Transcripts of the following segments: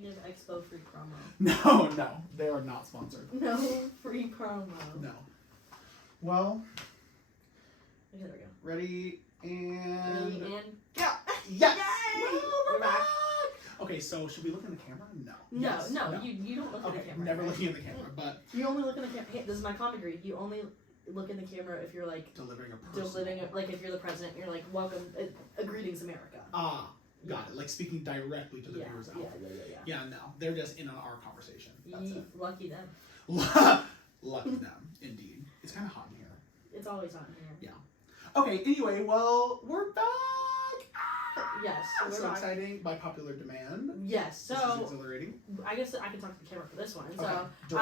to give Expo free promo. No, they are not sponsored. No free promo. No. Well. Okay, there we go. Ready and yeah. Yes. Yay! We're back. Okay, so should we look in the camera? No. No, Yes. no. You don't look in the camera. Never right? looking in the camera, but you only look in the camera. Hey, this is my comic read. You only look in the camera if you're like delivering a personal. Like if you're the president, you're like, welcome, greetings America. Got it. Like speaking directly to the viewers out. Yeah, no. They're just in on our conversation. That's it. Lucky them. Lucky them, indeed. It's kind of hot in here. It's always hot in here. Yeah. Okay, anyway, well, we're back! Yes. So so exciting by popular demand. Yes, so. This is exhilarating. I guess I can talk to the camera for this one. Okay. So,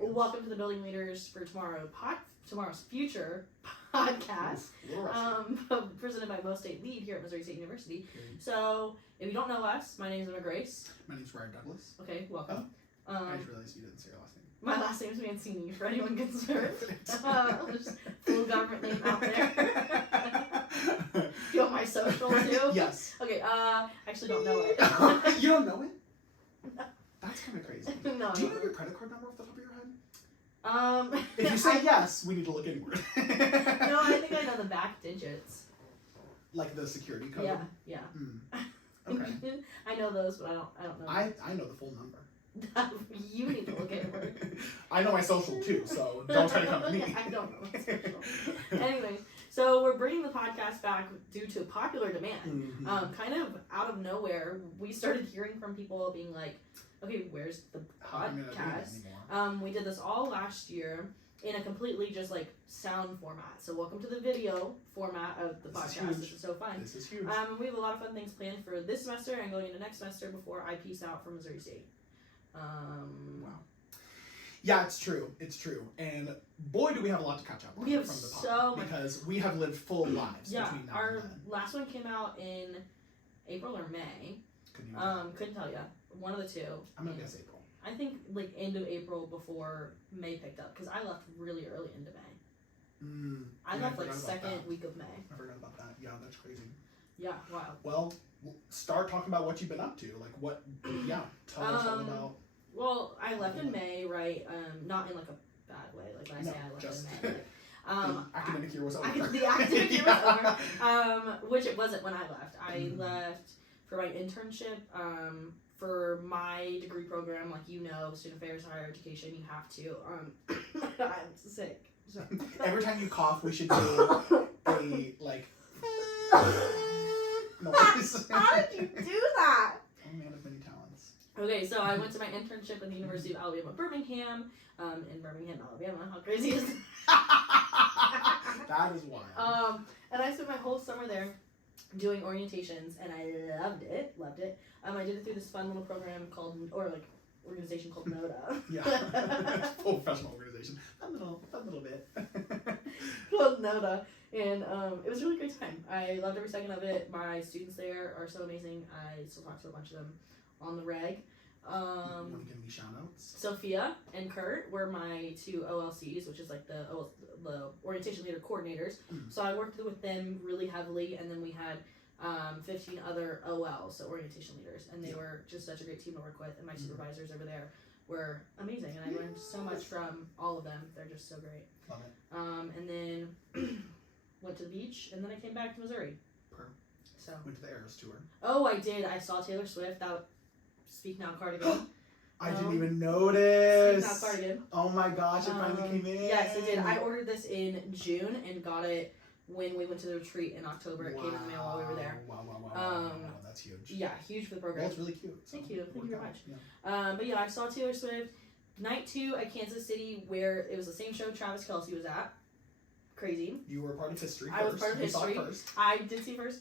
welcome to the Building Leaders for tomorrow's future podcast. Presented by MOSTATE Lead here at Missouri State University. Okay. So, if you don't know us, my name is Emma Grace. My name is Ryan Douglas. Okay, welcome. I just realized you didn't say your last name. My last name is Mancini, for anyone concerned. Just full government name out there. You want my social too? Yes. Okay, I actually don't know it. You don't know it? No. That's kind of crazy. No. Do you know your credit card number off the top of your head? If you say yes, we need to look inward. No, I think I know the back digits. Like the security code? Yeah. Okay. I know those, but I don't know. I know the full number. You need to look inward. I know my social too, so don't try to come to me. I don't know my social. Anyway, so we're bringing the podcast back due to popular demand. Mm-hmm. Kind of out of nowhere, we started hearing from people being like, okay, where's the podcast? We did this all last year in a completely just like sound format. So welcome to the video format of the podcast. This is so fun. This is huge. We have a lot of fun things planned for this semester and going into next semester before I peace out from Missouri State. Wow. Yeah, it's true. It's true. And boy, do we have a lot to catch up on we have from the so much. Because we have lived full lives between now and then. Our last one came out in April or May. Couldn't tell you. One of the two. I'm going to guess April. I think like end of April before May picked up because I left really early into May. I left like second week of May. I forgot about that. Yeah, that's crazy. Yeah, wow. Well, start talking about what you've been up to. Like what, tell us all about. Well, I left in May, right? Not in like a bad way. Like when I say I left in May. The academic year was over. The academic year was over. Which it wasn't when I left. I left for my internship. For my degree program, like student affairs, higher education, you have to. I'm sick. So. Every time you cough, we should do a like. Noise. How did you do that? I'm a man of many talents. Okay, so I went to my internship at the University of Alabama, Birmingham, in Birmingham, Alabama. How crazy is that? That is wild. And I spent my whole summer there doing orientations, and I loved it. I did it through this fun little program organization called NODA. Yeah. Full professional organization. Fun little bit. Called NODA. And it was a really great time. I loved every second of it. My students there are so amazing. I still talk to a bunch of them on the reg. Want to give me shout outs? Sophia and Kurt were my two OLCs, which is like the orientation leader coordinators. So I worked with them really heavily, and then we had 15 other OLs, so orientation leaders, and they were just such a great team to work with, and my supervisors over there were amazing, and I learned so much from all of them. They're just so great. Love it. And then went to the beach, and then I came back to Missouri. So went to the Eras tour. Oh, I did. I saw Taylor Swift. That Speak Now cardigan. I didn't even notice. Speak Now cardigan. Oh my gosh, it finally came in. Yes, it did. I ordered this in June and got it when we went to the retreat in October. It came in the mail while we were there. Wow, that's huge. Yeah, huge for the program. Well, it's really cute. So Thank you very much. Yeah. But yeah, I saw Taylor Swift. Night 2 at Kansas City, where it was the same show Travis Kelce was at. Crazy. You were a part of history first. I was part of history. You saw it first. I did see first.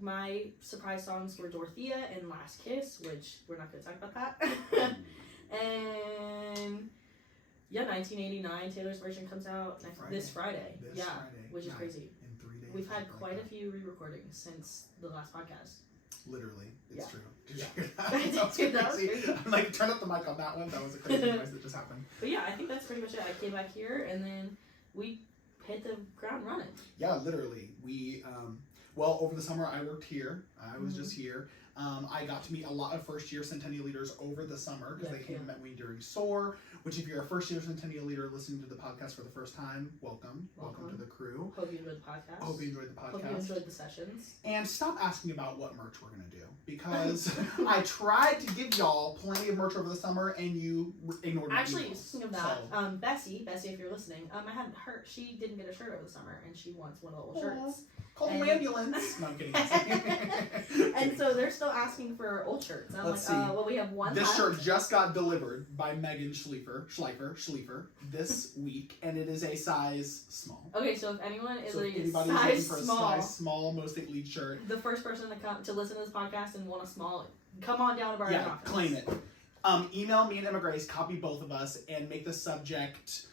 My surprise songs were Dorothea and Last Kiss, which we're not going to talk about that. And yeah, 1989, Taylor's version comes out this Friday. Friday, which is crazy. In 3 days. We've had quite a few re-recordings since the last podcast. Literally, it's true. Did you hear that? That was crazy. I'm like, turn up the mic on that one. That was a crazy noise that just happened. But yeah, I think that's pretty much it. I came back here, and then we hit the ground running. Yeah, literally. We, well, over the summer I worked here. I was just here. I got to meet a lot of first-year Centennial leaders over the summer because they came and met me during SOAR, which if you're a first-year Centennial leader listening to the podcast for the first time, welcome. Welcome to the crew. Hope you enjoyed the podcast. Hope you enjoyed the podcast. Hope you enjoyed the sessions. And stop asking about what merch we're going to do because I tried to give y'all plenty of merch over the summer and you ignored me. Actually, speaking of that, Bessie, if you're listening, I had her. She didn't get a shirt over the summer and she wants one of the little shirts. Call the ambulance. No, I'm kidding. And so they're still asking for old shirts. And I'm Let's like, see. Well, we have one This left. shirt just got delivered by Megan Schleifer this week, and it is a size small. Okay, so if anyone is So if a anybody's size looking for a small, size small MOSTATE lead shirt, the first person to come to listen to this podcast and want a small, come on down to our office. claim it. Email me and Emma Grace, copy both of us, and make the subject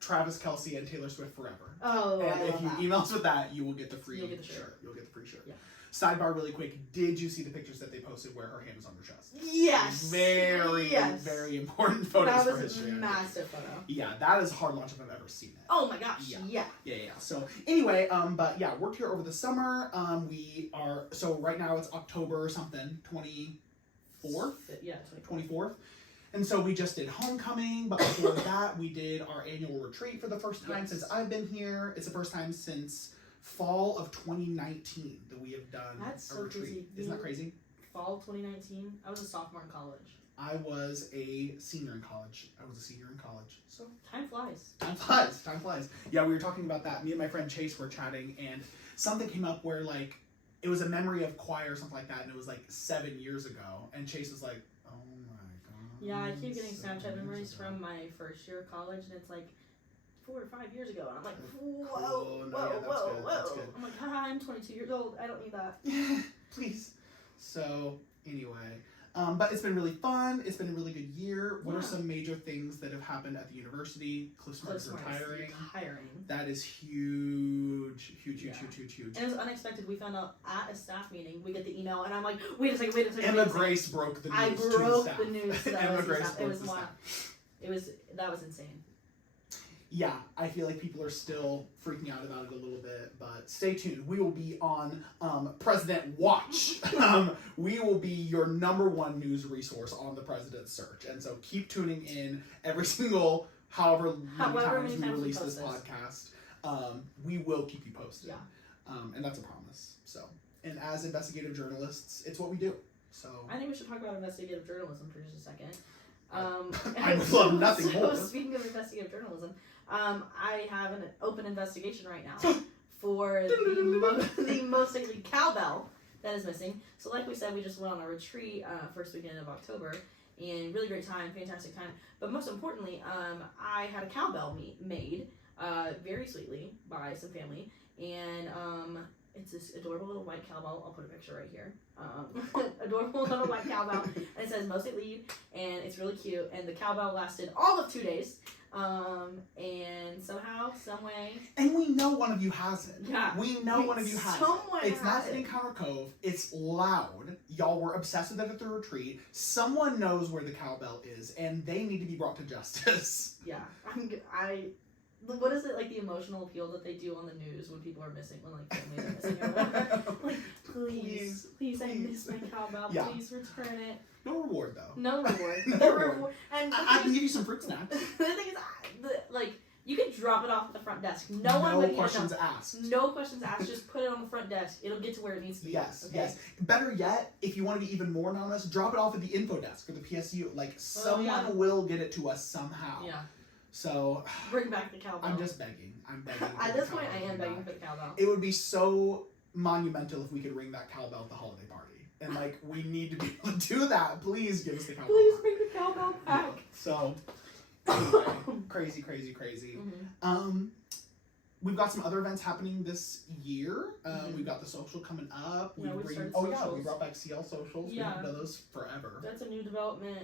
Travis Kelce and Taylor Swift Forever. Oh, and I if love you that. email us with that, you will get the free You'll get the shirt. You'll get the free shirt. Yeah. Sidebar really quick, did you see the pictures that they posted where her hand was on her chest? Yes. Very important photos That for was history. a massive photo. Yeah, that is hard launch if I've ever seen it. Oh my gosh. Yeah. So anyway, but yeah, worked here over the summer. We are, so right now it's October or something, 24th? Yeah, 24th. And so we just did homecoming, but before that we did our annual retreat for the first time since I've been here. It's the first time since fall of 2019 that we have done a retreat. Crazy. Isn't that crazy? Fall of 2019? I was a sophomore in college. I was a senior in college. So Time flies. Time flies. Yeah, we were talking about that. Me and my friend Chase were chatting, and something came up where like it was a memory of choir or something like that, and it was like 7 years ago. And Chase was like, "Oh my god." Yeah, I keep getting Snapchat memories from my first year of college, and it's like 4 or 5 years ago, and I'm like, whoa. That's good. I'm like, I'm 22 years old. I don't need that. Please. So anyway, but it's been really fun. It's been a really good year. What are some major things that have happened at the university? Cliff Smart is retiring. That is huge. And it was unexpected. We found out at a staff meeting. We get the email, and I'm like, wait a second. Emma Grace broke the news. I broke the news. So Emma Grace it was broke the wild. staff. That was insane. Yeah, I feel like people are still freaking out about it a little bit, but stay tuned. We will be on President Watch. We will be your #1 news resource on the president's search, and so keep tuning in every single however many times we release this podcast. We will keep you posted. Yeah. And that's a promise. So, and as investigative journalists, it's what we do. So I think we should talk about investigative journalism for just a second. I would love nothing more. Speaking of investigative journalism, I have an open investigation right now for the most lately cowbell that is missing. So like we said, we just went on a retreat first weekend of October, and really great time, fantastic time. But most importantly, I had a cowbell made very sweetly by some family, and it's this adorable little white cowbell. I'll put a picture right here. Adorable little white cowbell, and it says "Mostly Lead," and it's really cute. And the cowbell lasted all of 2 days, and somehow, some way, and we know one of you has it. Yeah, we know one of you has it. It's not it. in Encounter Cove. It's loud. Y'all were obsessed with it at the retreat. Someone knows where the cowbell is, and they need to be brought to justice. Yeah, what is it, like the emotional appeal that they do on the news when people are missing, when like families are missing or whatever? Like, please, I miss my cowbell. Yeah. Please return it. No reward though. No reward. No reward. And I can give you some fruit snacks. the thing is, like, you can drop it off at the front desk. No one would questions asked. No questions asked. Just put it on the front desk. It'll get to where it needs to be. Yes. Better yet, if you want to be even more anonymous, drop it off at the info desk or the PSU. Like, someone will get it to us somehow. Yeah. So bring back the cowbell. I'm just begging. At this point, I am begging for the cowbell. It would be so monumental if we could ring that cowbell at the holiday party. And like, we need to be able to do that. Please give us the cowbell. Please bring the cowbell back. So anyway, crazy. Mm-hmm. We've got some other events happening this year. We've got the social coming up. We brought back CL socials. We haven't done those forever. That's a new development.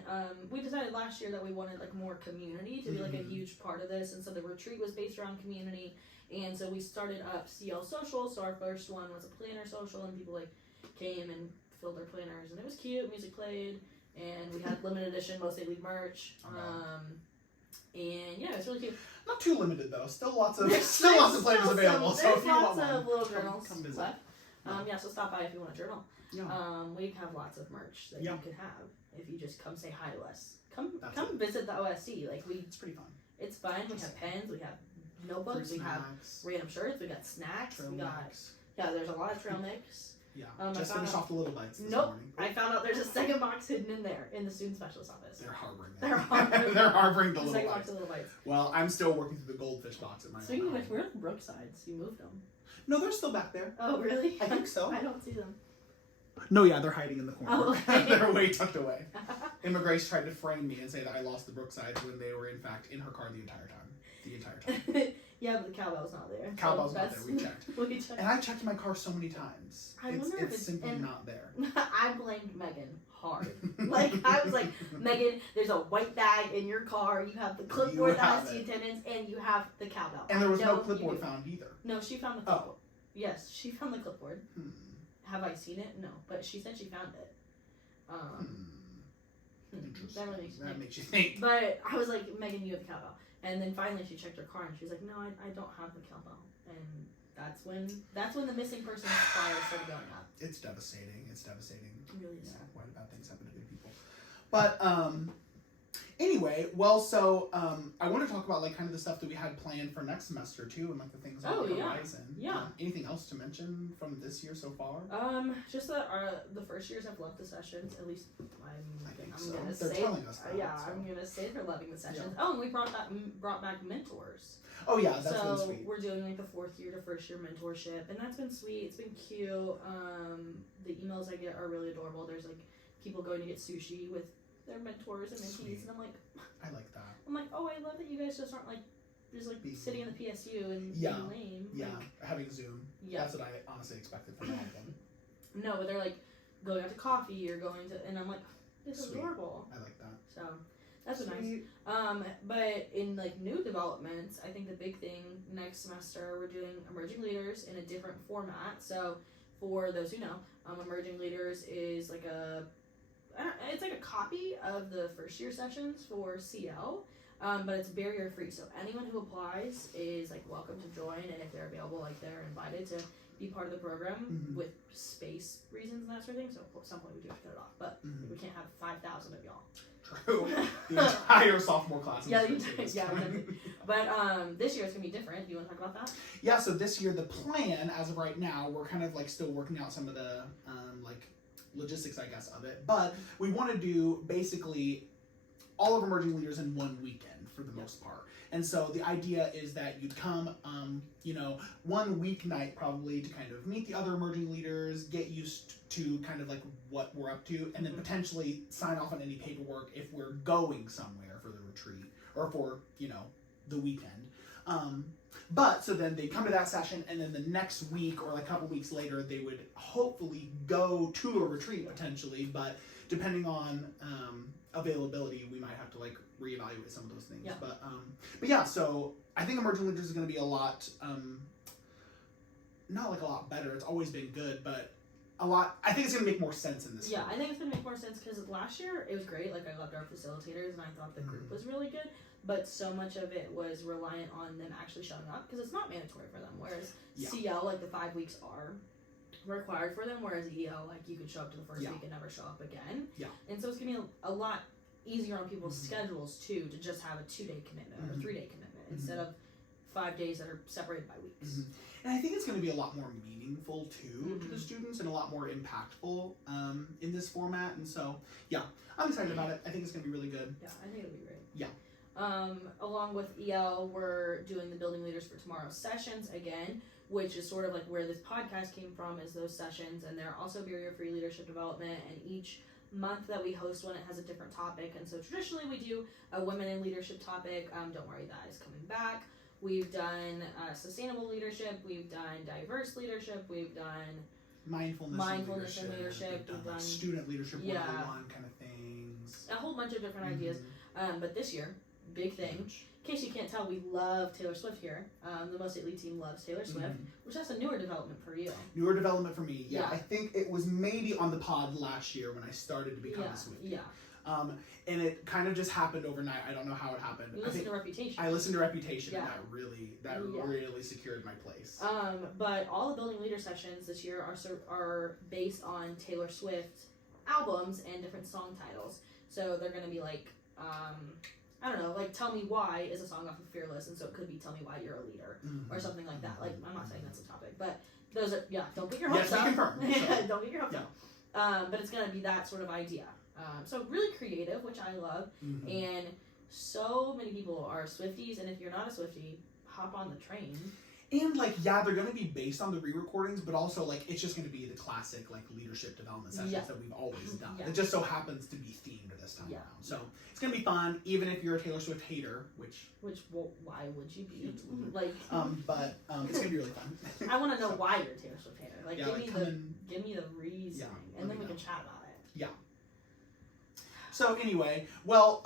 We decided last year that we wanted like more community to be like a huge part of this, and so the retreat was based around community, and so we started up CL social. So our first one was a planner social, and people like came and filled their planners, and it was cute. Music played, and we had limited edition mostly lead merch. And yeah, it's really cute. Not too limited though. Still lots of planners available. So there's if you lots want of one, little journals come visit. left. Yeah, so stop by if you want a journal. Yeah. We have lots of merch that Yeah. you could have if you just come say hi to us. Come That's visit the OSC. Like It's pretty fun. it's fun. We have pens, we have notebooks, Fruit we have snacks, random shirts, we got snacks, trail we got mix. there's a lot of trail mix. Yeah. I Just found finished out- off the little bites this Nope. morning. I found out there's a second box hidden in there in the student specialist office. They're harboring that. They're harboring- They're harboring the The little second box bites. of little bites. Well, I'm still working through the goldfish box at my Speaking own of which, home. where's the Brooksides? You moved them. No, they're still back there. Oh, really? I think so. I don't see them. No, yeah, they're hiding in the corner. Oh, okay. They're way tucked away. Immigration tried to frame me and say that I lost the Brooksides when they were in fact in her car the entire time. The entire time. Yeah, but the cowbell's not there. So Cowbell's not that's- there. We checked. we checked. And I checked my car so many times. I wonder if it's it's simply in- not there. I blamed Megan hard. Like, I was like, Megan, there's a white bag in your car. You have the clipboard that have has the it. attendance, and you have the cowbell. And there was I no know clipboard you do. found either. No, she found the Oh. clipboard. Yes, she found the clipboard. Hmm. Have I seen it? No, but she said she found it. Interesting. That really makes me That think. makes you think. But I was like, Megan, you have the cowbell. And then finally she checked her car and she was like, no, I don't have the cowbell. And that's when the missing persons file started going up. It's devastating. It's devastating. It really is. Yeah, why do bad things happen to good people? But anyway, well, so I want to talk about like kind of the stuff that we had planned for next semester too, and like the things on the horizon. Yeah. Anything else to mention from this year so far? Just that the first years have loved the sessions. At least I think I'm so. gonna They're say. telling us that. Yeah, so. I'm gonna say they're loving the sessions. Oh, and we brought back mentors. Oh yeah, that's so really sweet. we're doing like the 4th year to 1st year mentorship, and that's been sweet. It's been cute. The emails I get are really adorable. There's like people going to get sushi with their mentors and mentees, Sweet. and I'm like, I like that. oh, I love that you guys just aren't like just like Being- sitting in the PSU and Yeah. being lame. Yeah, Like, having Zoom. yeah. That's what I honestly expected from all of them. No, but they're like going out to coffee or going to, and I'm like, this is Sweet. adorable. I like that. So that's been nice. Sweet. But in like new developments, I think the big thing next semester we're doing emerging leaders in a different format. So for those who know, emerging leaders is like it's like a copy of the 1st year sessions for CL. But it's barrier free, so anyone who applies is like welcome to join, and if they're available, like they're invited to be part of the program Mhm. with space reasons and that sort of thing. So at some point we do have to cut it off, but Mhm. we can't have 5,000 of y'all. True. The entire sophomore class. Yeah, is the this entire- yeah, time. But this year it's gonna be different. Do you want to talk about that? Yeah, so this year the plan, as of right now, we're kind of like still working out some of the like logistics, I guess, of it. But we want to do basically all of emerging leaders in one weekend for the most part. And so the idea is that you'd come, one weeknight probably to kind of meet the other emerging leaders, get used to kind of like what we're up to, and then potentially sign off on any paperwork if we're going somewhere for the retreat or for, the weekend. But so then they come to that session, and then the next week or like a couple weeks later, they would hopefully go to a retreat potentially, but depending on availability, we might have to like reevaluate some of those things. Yeah. But yeah, so I think emerging leaders is going to be a lot, not like a lot better. It's always been good, but a lot. I think it's going to make more sense in this. Yeah, format. I think it's gonna make more sense because last year it was great. Like I loved our facilitators, and I thought the group was really good. But so much of it was reliant on them actually showing up because it's not mandatory for them. Whereas Yeah. CL, like the 5 weeks are required for them, whereas EL, like you could show up to the first Yeah. week and never show up again. Yeah. And so it's gonna be a lot easier on people's schedules too to just have a 2-day commitment or a 3-day commitment instead of 5 days that are separated by weeks. And I think it's going to be a lot more meaningful too to the students and a lot more impactful in this format. And so, yeah, I'm excited about it. I think it's going to be really good. Yeah, I think it'll be great. Yeah. Along with EL, we're doing the Building Leaders for Tomorrow sessions again, which is sort of like where this podcast came from, is those sessions, and they're also barrier-free leadership development, and each month that we host one, it has a different topic, and so traditionally we do a women in leadership topic. Don't worry, that is coming back. We've done sustainable leadership, we've done diverse leadership, we've done Mindfulness and and leadership, we've we've done like done- student leadership Yeah. 101 kind of things. a whole bunch of different ideas. But this year, big thing, Huge. in case you can't tell, we love Taylor Swift here. The MOSTATE lead team loves Taylor Swift, which that's a newer development for you. Newer development for me. Yeah, Yeah. I think it was maybe on the pod last year when I started to become a Swiftie. Yeah. And it kind of just happened overnight. I don't know how it happened. You listened to Reputation. I listened to Reputation, Yeah. and that really secured my place. But all the Building Leader sessions this year are based on Taylor Swift albums and different song titles. So they're going to be like, I don't know, like Tell Me Why is a song off of Fearless, and so it could be Tell Me Why You're a Leader, or something like that. Like, I'm not saying that's a topic, but those are, don't get your hopes up. Confirmed, so. Don't get your hopes up. But it's going to be that sort of idea. So really creative, which I love, and so many people are Swifties, and if you're not a Swiftie, hop on the train. And, like, they're going to be based on the re-recordings, but also, like, it's just going to be the classic, like, leadership development sessions that we've always done. It just so happens to be themed this time around. So, it's going to be fun, even if you're a Taylor Swift hater, which well, why would you be? Like, but it's going to be really fun. I want to know why you're a Taylor Swift hater. Like, give me the reasoning, and then we can chat about it. Yeah. So, anyway, well,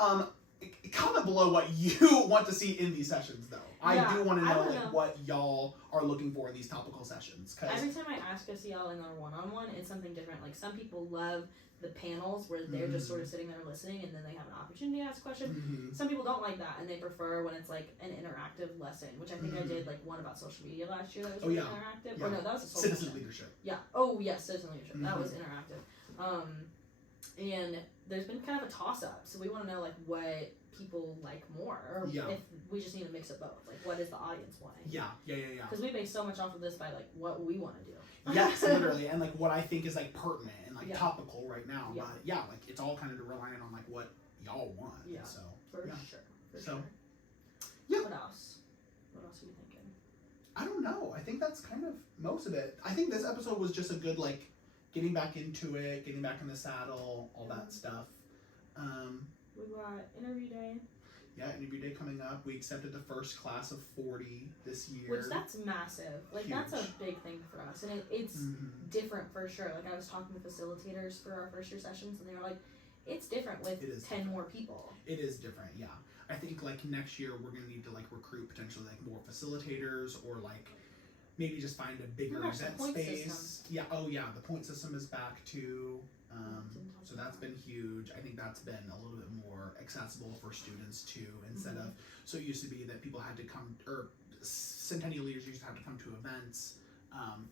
comment below what you want to see in these sessions, though. I do want to know what y'all are looking for in these topical sessions. Every time I ask a CL in our one-on-one, it's something different. Like, some people love the panels where they're just sort of sitting there listening, and then they have an opportunity to ask a question. Some people don't like that, and they prefer when it's like an interactive lesson, which I think I did like one about social media last year that was really interactive. Or no, that was a social citizen leadership. Yeah. Oh yes, citizen leadership. That was interactive. And there's been kind of a toss-up, so we want to know like what people like more, or if we just need to mix it both. Like, what is the audience wanting? Yeah. Because we base so much off of this by like what we want to do. Yes, literally, and like what I think is like pertinent and like topical right now. But like it's all kind of relying on like what y'all want. Yeah. So for sure. Yeah. What else? What else are you thinking? I don't know. I think that's kind of most of it. I think this episode was just a good like getting back into it, getting back in the saddle, all that stuff. We got interview day. Yeah, interview day coming up. We accepted the first class of 40 this year. Which, that's massive. Like, huge. That's a big thing for us. And it's different for sure. Like, I was talking to facilitators for our first year sessions, and they were like, it's different with 10 more people. It is different, yeah. I think, like, next year we're going to need to, like, recruit potentially, like, more facilitators or, like, maybe just find a bigger event space. System. Yeah, the point system is back too. So that's been huge. I think that's been a little bit more accessible for students too, instead of, so it used to be that people had to come, or Centennial leaders used to have to come to events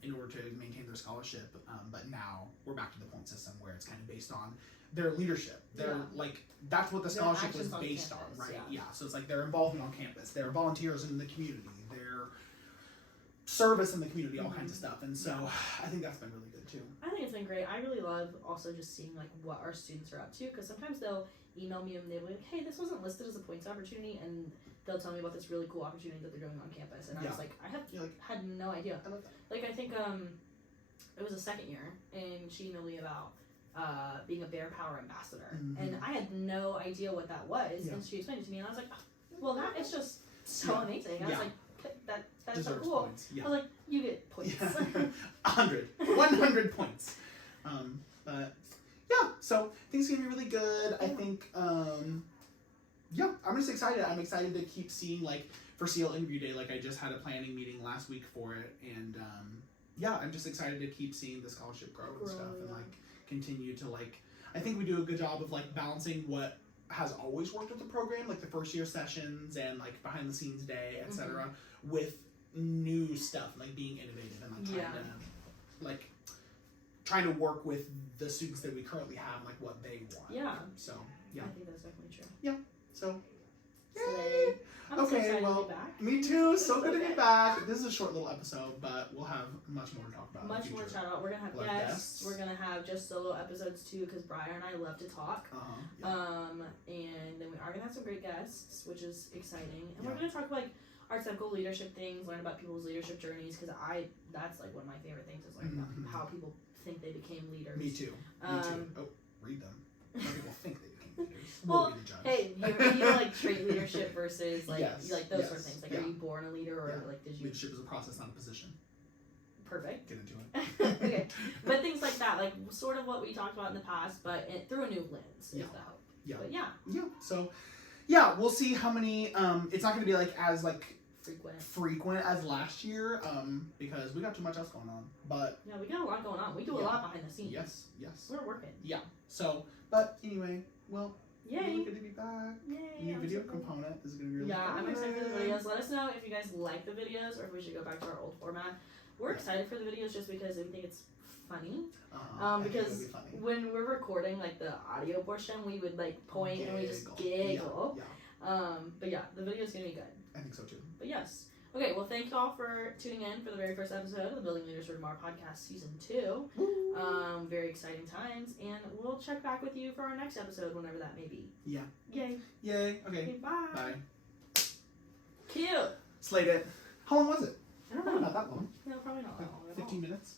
in order to maintain their scholarship, but now we're back to the point system where it's kind of based on their leadership. They're like, that's what the scholarship was based on, right? Yeah, so it's like their involvement on campus, their volunteers in the community, their service in the community, all kinds of stuff. And so I think that's been really good too. I think it's been great. I really love also just seeing like what our students are up to, because sometimes they'll email me and they'll be like, hey, this wasn't listed as a points opportunity, and they'll tell me about this really cool opportunity that they're doing on campus, and I was like, I had no idea. I love that. Like, I think it was a second year, and she emailed me about being a Bear Power ambassador, and I had no idea what that was, and she explained it to me, and I was like, oh, well, that is just so amazing. I was like, that's so cool. Points. I was like, you get points. 100 points. But yeah, so things are gonna be really good. I think I'm just excited. I'm excited to keep seeing, like, for CL interview day, like I just had a planning meeting last week for it, and I'm just excited to keep seeing the scholarship grow and stuff, and like continue to, like, I think we do a good job of like balancing what has always worked with the program, like the first year sessions and like behind the scenes day, etc., with new stuff, like being innovative and like trying to work with the students that we currently have, like what they want. Yeah. So I think that's definitely true. Yeah. So yay. I'm so excited to be back. Me too. So good to be back. This is a short little episode, but we'll have much more to talk about. Much more to talk about. We're gonna have guests. We're gonna have just solo episodes too, because Briar and I love to talk. And then we are gonna have some great guests, which is exciting. And we're gonna talk like our typical leadership things, learn about people's leadership journeys, because that's like one of my favorite things, is learning about how people think they became leaders. Me too. Me too. Oh, read them. How people think they became leaders. Well, hey, you like trait leadership versus like those sort of things. Like, are you born a leader, or like did you? Leadership is a process, not a position. Perfect. Get into it. Okay, but things like that, like sort of what we talked about in the past, but through a new lens is the hope. Yeah. But yeah. So, yeah, we'll see how many. It's not going to be like as like frequent as last year, because we got too much else going on. But yeah, we got a lot going on. We do a lot behind the scenes. Yes. We're working. Yeah. So, but anyway, well, yay, we're good to be back. Yay, New video component is gonna be really fun. I'm excited for the videos. Let us know if you guys like the videos or if we should go back to our old format. We're excited for the videos just because we think it's funny. Because when we're recording like the audio portion, we would like point and we just giggle. But yeah, the video's gonna be good. I think so too. But yes. Okay, well, thank you all for tuning in for the very first episode of the Building Leaders for Tomorrow podcast season 2. Very exciting times, and we'll check back with you for our next episode, whenever that may be. Yeah. Yay. Okay. Bye. Bye. Cute. Slate it. How long was it? I don't know. Not that long. No, probably not that long at all. 15 minutes.